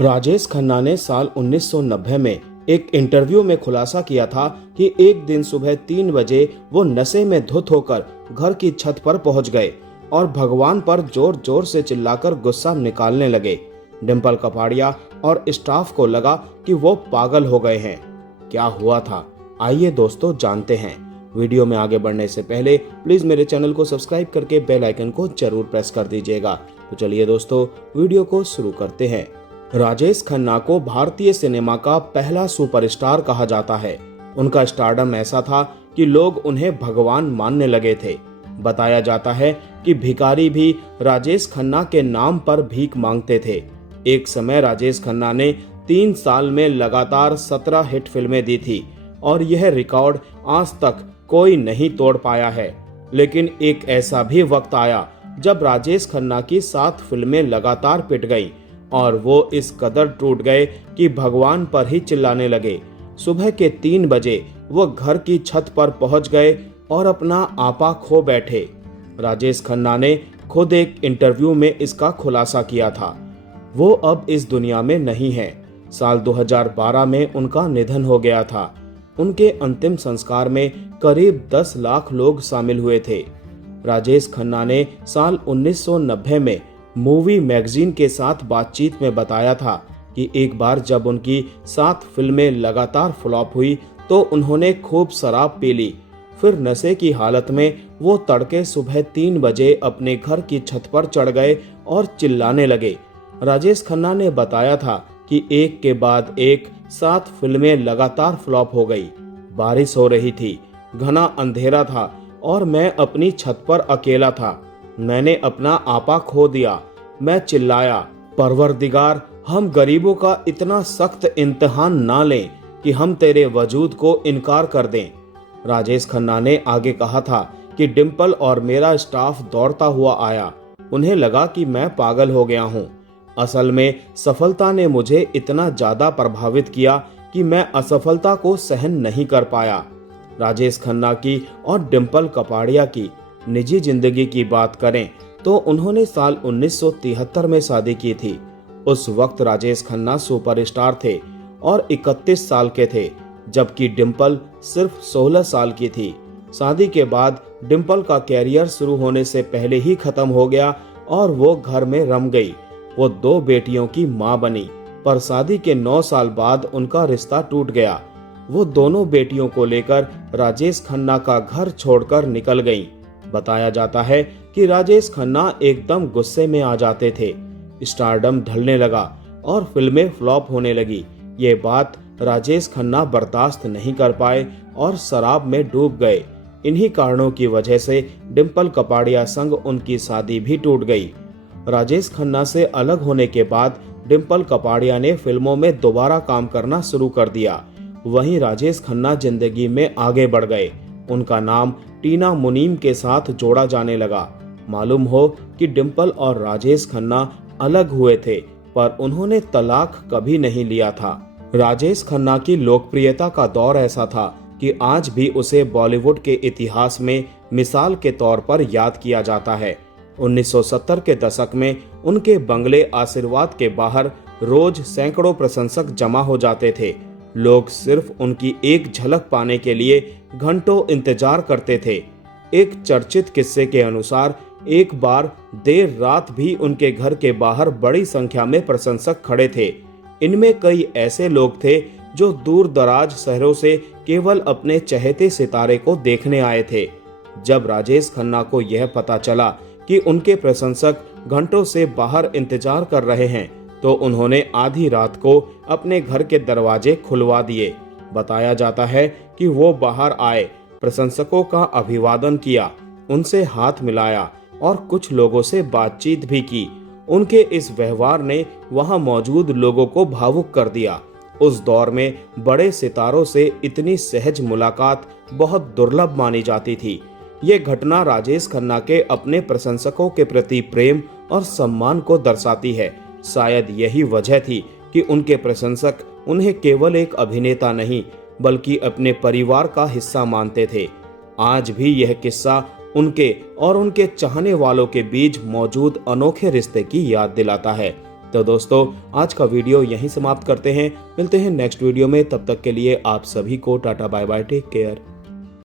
राजेश खन्ना ने साल 1990 में एक इंटरव्यू में खुलासा किया था कि एक दिन सुबह 3 बजे वो नशे में धुत होकर घर की छत पर पहुंच गए और भगवान पर जोर जोर से चिल्लाकर गुस्सा निकालने लगे। डिंपल कपाड़िया और स्टाफ को लगा कि वो पागल हो गए हैं। क्या हुआ था, आइए दोस्तों जानते हैं। वीडियो में आगे बढ़ने से पहले प्लीज मेरे चैनल को सब्सक्राइब करके बेल आइकन को जरूर प्रेस कर दीजिएगा। तो चलिए दोस्तों वीडियो को शुरू करते हैं। राजेश खन्ना को भारतीय सिनेमा का पहला सुपरस्टार कहा जाता है। उनका स्टारडम ऐसा था कि लोग उन्हें भगवान मानने लगे थे। बताया जाता है कि भिखारी भी राजेश खन्ना के नाम पर भीख मांगते थे। एक समय राजेश खन्ना ने 3 साल में लगातार 17 हिट फिल्में दी थी और यह रिकॉर्ड आज तक कोई नहीं तोड़ पाया है। लेकिन एक ऐसा भी वक्त आया जब राजेश खन्ना की 7 फिल्में लगातार पिट गईं और वो इस कदर टूट गए कि भगवान पर ही चिल्लाने लगे। सुबह के 3 बजे वो घर की छत पर पहुंच गए और अपना आपा खो बैठे। राजेश खन्ना ने खुद एक इंटरव्यू में इसका खुलासा किया था। वो अब इस दुनिया में नहीं है। साल 2012 में उनका निधन हो गया था। उनके अंतिम संस्कार में करीब 10 लाख लोग शामिल हुए थे। राजेश खन्ना ने साल 1990 में मूवी मैगजीन के साथ बातचीत में बताया था कि एक बार जब उनकी 7 फिल्में लगातार फ्लॉप हुई तो उन्होंने खूब शराब पी ली। फिर नशे की हालत में वो तड़के सुबह 3 बजे अपने घर की छत पर चढ़ गए और चिल्लाने लगे। राजेश खन्ना ने बताया था कि एक के बाद एक 7 फिल्में लगातार फ्लॉप हो गई। बारिश हो रही थी, घना अंधेरा था और मैं अपनी छत पर अकेला था। मैंने अपना आपा खो दिया। मैं चिल्लाया, परवरदिगार, हम गरीबों का इतना सख्त इम्तिहान ना लें कि हम तेरे वजूद को इनकार कर दें। राजेश खन्ना ने आगे कहा था कि डिंपल और मेरा स्टाफ दौड़ता हुआ आया। उन्हें लगा कि मैं पागल हो गया हूँ। असल में सफलता ने मुझे इतना ज्यादा प्रभावित किया कि मैं असफलता को सहन नहीं कर पाया। राजेश खन्ना की और डिंपल कपाड़िया की निजी जिंदगी की बात करें तो उन्होंने साल 1973 में शादी की थी। उस वक्त राजेश खन्ना सुपरस्टार थे और 31 साल के थे, जबकि डिंपल सिर्फ 16 साल की थी। शादी के बाद डिंपल का कैरियर शुरू होने से पहले ही खत्म हो गया और वो घर में रम गई। वो 2 बेटियों की मां बनी, पर शादी के 9 साल बाद उनका रिश्ता टूट गया। वो दोनों बेटियों को लेकर राजेश खन्ना का घर छोड़कर निकल गईं। बताया जाता है कि राजेश खन्ना एकदम गुस्से में आ जाते थे। स्टारडम ढलने लगा और फिल्में फ्लॉप होने लगी। ये बात राजेश खन्ना बर्दाश्त नहीं कर पाए और शराब में डूब गए। इन्हीं कारणों की वजह से डिंपल कपाड़िया संग उनकी शादी भी टूट गई। राजेश खन्ना से अलग होने के बाद डिंपल कपाड़िया ने फिल्मों में दोबारा काम करना शुरू कर दिया। वहीं राजेश खन्ना जिंदगी में आगे बढ़ गए। उनका नाम टीना मुनीम के साथ जोड़ा जाने लगा। मालूम हो कि डिंपल और राजेश खन्ना अलग हुए थे, पर उन्होंने तलाक कभी नहीं लिया था। राजेश खन्ना की लोकप्रियता का दौर ऐसा था कि आज भी उसे बॉलीवुड के इतिहास में मिसाल के तौर पर याद किया जाता है। 1970 के दशक में उनके बंगले आशीर्वाद के बाहर रोज सैकड़ों प्रशंसक जमा हो जाते थे। लोग सिर्फ उनकी एक झलक पाने के लिए घंटों इंतजार करते थे। एक चर्चित किस्से के अनुसार एक बार देर रात भी उनके घर के बाहर बड़ी संख्या में प्रशंसक खड़े थे। इनमें कई ऐसे लोग थे जो दूर दराज शहरों से केवल अपने चहेते सितारे को देखने आए थे। जब राजेश खन्ना को यह पता चला कि उनके प्रशंसक घंटों से बाहर इंतजार कर रहे हैं तो उन्होंने आधी रात को अपने घर के दरवाजे खुलवा दिए। बताया जाता है कि वो बाहर आए, प्रशंसकों का अभिवादन किया, उनसे हाथ मिलाया और कुछ लोगों से बातचीत भी की। उनके इस व्यवहार ने वहां मौजूद लोगों को भावुक कर दिया। उस दौर में बड़े सितारों से इतनी सहज मुलाकात बहुत दुर्लभ मानी जाती थी। ये घटना राजेश खन्ना के अपने प्रशंसकों के प्रति प्रेम और सम्मान को दर्शाती है। शायद यही वजह थी कि उनके प्रशंसक उन्हें केवल एक अभिनेता नहीं बल्कि अपने परिवार का हिस्सा मानते थे। आज भी यह किस्सा उनके और उनके चाहने वालों के बीच मौजूद अनोखे रिश्ते की याद दिलाता है। तो दोस्तों आज का वीडियो यहीं समाप्त करते हैं। मिलते हैं नेक्स्ट वीडियो में, तब तक के लिए आप सभी को ta ta bye bye, take care.